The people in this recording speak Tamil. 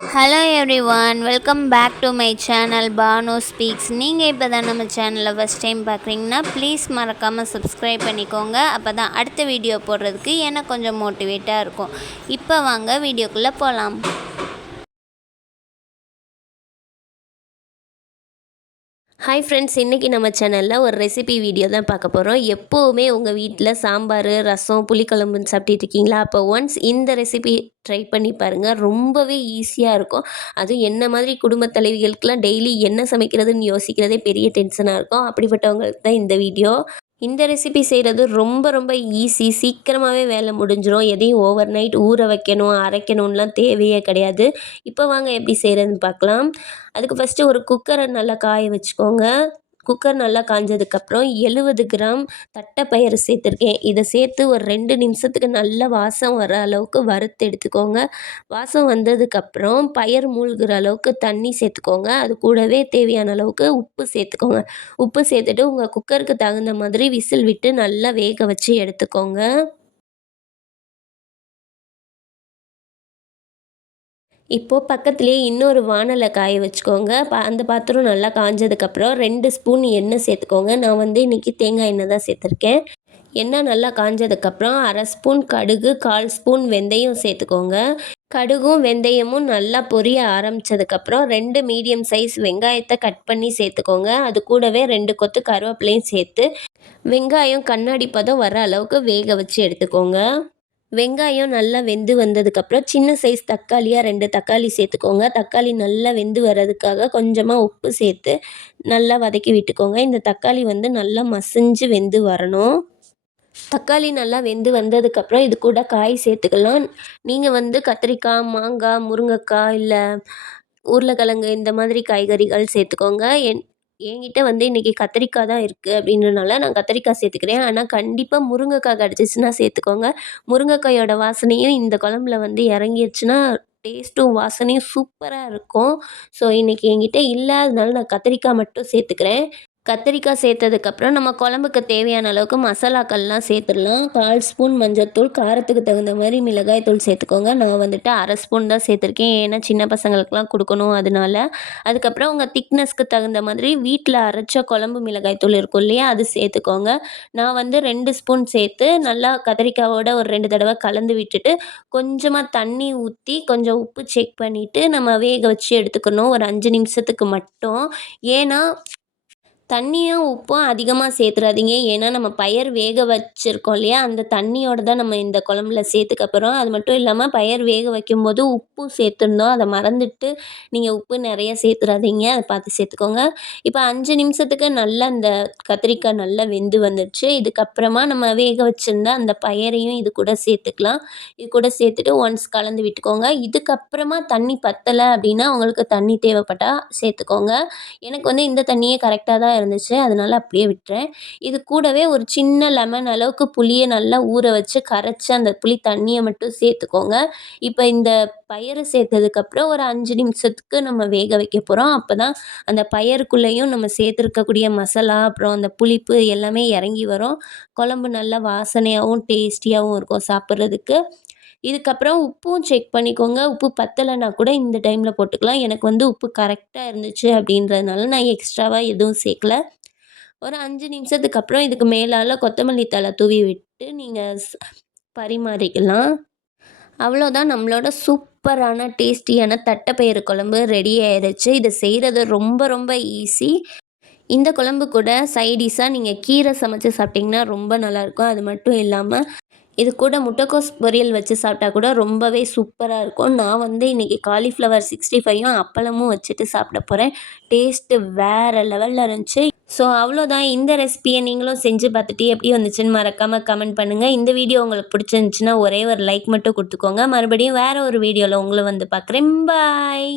Hello everyone, welcome back to my channel Bhanu speaks. நீங்கள் இப்போ தான் நம்ம சேனலில் ஃபஸ்ட் டைம் பார்க்குறீங்கன்னா ப்ளீஸ் மறக்காமல் சப்ஸ்கிரைப் பண்ணிக்கோங்க. அப்போ தான் அடுத்த வீடியோ போடுறதுக்கு எனக்கு கொஞ்சம் மோட்டிவேட்டாக இருக்கும். இப்போ வாங்க வீடியோக்குள்ளே போகலாம். ஹாய் ஃப்ரெண்ட்ஸ், இன்றைக்கி நம்ம சேனலில் ஒரு ரெசிபி வீடியோ தான் பார்க்க போகிறோம். எப்போவுமே உங்கள் வீட்டில் சாம்பார், ரசம், புளிக்குழம்புன்னு சாப்பிட்டுட்டு இருக்கீங்களா? அப்போ ஒன்ஸ் இந்த ரெசிபி ட்ரை பண்ணி பாருங்கள். ரொம்பவே ஈஸியாக இருக்கும். அதுவும் என்ன மாதிரி குடும்ப தலைவிகளுக்கெல்லாம் டெய்லி என்ன சமைக்கிறதுன்னு யோசிக்கிறதே பெரிய டென்ஷனாக இருக்கும். அப்படிப்பட்டவங்களுக்கு தான் இந்த வீடியோ. இந்த ரெசிபி செய்கிறது ரொம்ப ரொம்ப ஈஸி. சீக்கிரமாகவே வேலை முடிஞ்சிடும். எதையும் ஓவர் நைட் ஊற வைக்கணும், அரைக்கணும்லாம் தேவையே கிடையாது. இப்போ வாங்க எப்படி செய்கிறதுன்னு பார்க்கலாம். அதுக்கு ஃபஸ்ட்டு ஒரு குக்கரை நல்லா காய வச்சுக்கோங்க. குக்கர் நல்லா காஞ்சதுக்கப்புறம் 70 கிராம் தட்டைப்பயிறு சேர்த்துருக்கேன். இதை சேர்த்து ஒரு 2 நிமிஷத்துக்கு நல்ல வாசம் வர அளவுக்கு வறுத்து எடுத்துக்கோங்க. வாசம் வந்ததுக்கப்புறம் பயறு மூழ்கிற அளவுக்கு தண்ணி சேர்த்துக்கோங்க. அது கூடவே தேவையான அளவுக்கு உப்பு சேர்த்துக்கோங்க. உப்பு சேர்த்துட்டு உங்கள் குக்கருக்கு தகுந்த மாதிரி விசில் விட்டு நல்லா வேக வச்சு எடுத்துக்கோங்க. இப்போது பக்கத்துலேயே இன்னொரு வானலை காய வச்சுக்கோங்க. அந்த பாத்திரம் நல்லா காஞ்சதுக்கப்புறம் 2 ஸ்பூன் எண்ணெய் சேர்த்துக்கோங்க. நான் இன்றைக்கி தேங்காய் எண்ணெய் தான் சேர்த்துருக்கேன். எண்ணெய் நல்லா காஞ்சதுக்கப்புறம் 1/2 ஸ்பூன் கடுகு, 1/4 ஸ்பூன் வெந்தயம் சேர்த்துக்கோங்க. கடுகும் வெந்தயமும் நல்லா பொரிய ஆரம்பித்ததுக்கப்புறம் 2 மீடியம் சைஸ் வெங்காயத்தை கட் பண்ணி சேர்த்துக்கோங்க. அது கூடவே 2 கொத்து கருவேப்பிலையும் சேர்த்து வெங்காயம் கண்ணாடி பதம் வர அளவுக்கு வேக வச்சு எடுத்துக்கோங்க. வெங்காயம் நல்லா வெந்து வந்ததுக்கப்புறம் சின்ன சைஸ் தக்காளியாக 2 தக்காளி சேர்த்துக்கோங்க. தக்காளி நல்லா வெந்து வர்றதுக்காக கொஞ்சமாக உப்பு சேர்த்து நல்லா வதக்கி விட்டுக்கோங்க. இந்த தக்காளி நல்லா மசிஞ்சு வெந்து வரணும். தக்காளி நல்லா வெந்து வந்ததுக்கப்புறம் இது கூட காய் சேர்த்துக்கலாம். நீங்கள் கத்திரிக்காய், மாங்காய், முருங்கைக்காய் இல்லை உருளைக்கிழங்கு இந்த மாதிரி காய்கறிகள் சேர்த்துக்கோங்க. என்கிட்ட இன்றைக்கி கத்திரிக்காய் தான் இருக்குது அப்படின்றனால நான் கத்திரிக்காய் சேர்த்துக்கிறேன். ஆனால் கண்டிப்பாக முருங்கைக்காய் கிடச்சிச்சின்னா சேர்த்துக்கோங்க. முருங்கைக்காயோட வாசனையும் இந்த குழம்புல இறங்கிருச்சுன்னா டேஸ்ட்டும் வாசனையும் சூப்பராக இருக்கும். ஸோ இன்றைக்கி என்கிட்ட இல்லாதனால நான் கத்திரிக்காய் மட்டும் சேர்த்துக்கிறேன். கத்திரிக்காய் சேர்த்ததுக்கப்புறம் நம்ம குழம்புக்கு தேவையான அளவுக்கு மசாலாக்கள்லாம் சேர்த்துடலாம். 1/4 ஸ்பூன் மஞ்சள்தூள், காரத்துக்கு தகுந்த மாதிரி மிளகாய் தூள் சேர்த்துக்கோங்க. நான் 1/2 ஸ்பூன் தான் சேர்த்துருக்கேன். ஏன்னா சின்ன பசங்களுக்குலாம் கொடுக்கணும் அதனால. அதுக்கப்புறம் உங்கள் திக்னஸ்க்கு தகுந்த மாதிரி வீட்டில் அரைச்ச குழம்பு மிளகாய் தூள் இருக்கும் இல்லையா, அது சேர்த்துக்கோங்க. நான் 2 ஸ்பூன் சேர்த்து நல்லா கத்திரிக்காயோட ஒரு 2 தடவை கலந்து விட்டுட்டு கொஞ்சமாக தண்ணி ஊற்றி கொஞ்சம் உப்பு செக் பண்ணிவிட்டு நம்ம வேக வச்சு எடுத்துக்கணும் ஒரு 5 நிமிஷத்துக்கு மட்டும். ஏன்னா தண்ணியும் உப்பும் அதிகமாக சேர்த்துறாதீங்க. ஏன்னா நம்ம பயறு வேக வச்சுருக்கோம் இல்லையா, அந்த தண்ணியோட தான் நம்ம இந்த குழம்புல சேர்த்துக்க போகிறோம். அது மட்டும் இல்லாமல் பயறு வேக வைக்கும்போது உப்பும் சேர்த்துருந்தோம். அதை மறந்துட்டு நீங்கள் உப்பு நிறைய சேர்த்துறாதீங்க. அதை பார்த்து சேர்த்துக்கோங்க. இப்போ 5 நிமிஷத்துக்கு நல்லா இந்த கத்திரிக்காய் நல்லா வெந்து வந்துடுச்சு. இதுக்கப்புறமா நம்ம வேக வச்சுருந்த அந்த பயறையும் இது கூட சேர்த்துக்கலாம். இது கூட சேர்த்துட்டு ஒன்ஸ் கலந்து விட்டுக்கோங்க. இதுக்கப்புறமா தண்ணி பத்தலை அப்படின்னா உங்களுக்கு தண்ணி தேவைப்பட்டால் சேர்த்துக்கோங்க. எனக்கு இந்த தண்ணியே கரெக்டாக தான் இருந்துச்சு. அதனால அப்படியே விட்டுறேன். இது கூடவே ஒரு சின்ன லெமன் அளவுக்கு புளியை நல்லா ஊற வச்சு கரைச்சி அந்த புளி தண்ணியை மட்டும் சேர்த்துக்கோங்க. இப்போ இந்த பயறு சேர்த்ததுக்கப்புறம் ஒரு 5 நிமிஷத்துக்கு நம்ம வேக வைக்க போகிறோம். அப்போ தான் அந்த பயறுக்குள்ளேயும் நம்ம சேர்த்துருக்கக்கூடிய மசாலா அப்புறம் அந்த புளிப்பு எல்லாமே இறங்கி வரும். குழம்பு நல்லா வாசனையாகவும் டேஸ்டியாகவும் இருக்கும் சாப்பிட்றதுக்கு. இதுக்கப்புறம் உப்பும் செக் பண்ணிக்கோங்க. உப்பு பத்தலைன்னா கூட இந்த டைமில் போட்டுக்கலாம். எனக்கு உப்பு கரெக்டாக இருந்துச்சு அப்படின்றதுனால நான் எக்ஸ்ட்ராவாக எதுவும் சேர்க்கல. ஒரு 5 நிமிஷத்துக்கு அப்புறம் இதுக்கு மேலால் கொத்தமல்லி தழை தூவி விட்டு நீங்கள் பரிமாறிக்கலாம். அவ்வளோதான், நம்மளோட சூப்பரான டேஸ்டியான தட்டைப்பயிறு குழம்பு ரெடி ஆயிடுச்சு. இது செய்கிறது ரொம்ப ரொம்ப ஈஸி. இந்த குழம்பு கூட சைடிஷாக நீங்கள் கீரை சமைச்சு சாப்பிட்டிங்கன்னா ரொம்ப நல்லாயிருக்கும். அது மட்டும் இல்லாமல் இது கூட முட்டைக்கோஸ் பொரியல் வச்சு சாப்பிட்டா கூட ரொம்பவே சூப்பராக இருக்கும். நான் இன்றைக்கி காலிஃப்ளவர் 65யும் அப்பளமும் வச்சுட்டு சாப்பிட போகிறேன். டேஸ்ட்டு வேறு லெவலில் இருந்துச்சு. ஸோ அவ்வளோதான், இந்த ரெசிபியை நீங்களும் செஞ்சு பார்த்துட்டு எப்படி வந்துச்சுன்னு மறக்காமல் கமெண்ட் பண்ணுங்கள். இந்த வீடியோ உங்களுக்கு பிடிச்சிருந்துச்சின்னா ஒரே ஒரு லைக் மட்டும் கொடுத்துக்கோங்க. மறுபடியும் வேறு ஒரு வீடியோவில் உங்களை பார்க்குறேன். பாய்.